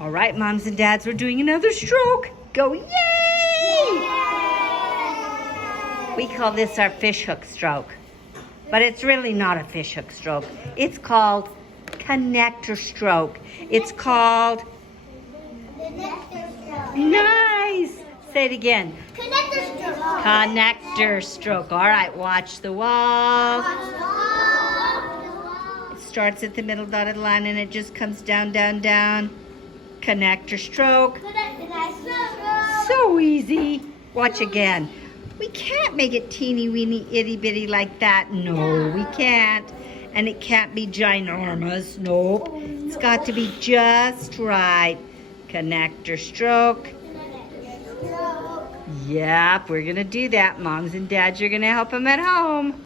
All right, moms and dads, we're doing another stroke. Go, yay! We call this our fishhook stroke, but it's really not a fishhook stroke. It's called connector stroke. It's called, nice. Say it again. Connector stroke. Connector stroke. All right, watch the wall. It starts at the middle dotted line and it just comes down, down, down. Connector stroke. So easy. Watch again. We can't make it teeny weeny itty bitty like that. No, we can't. And it can't be ginormous. Nope. It's got to be just right. Connector stroke. Yep, we're going to do that. Moms and dads, you're going to help them at home.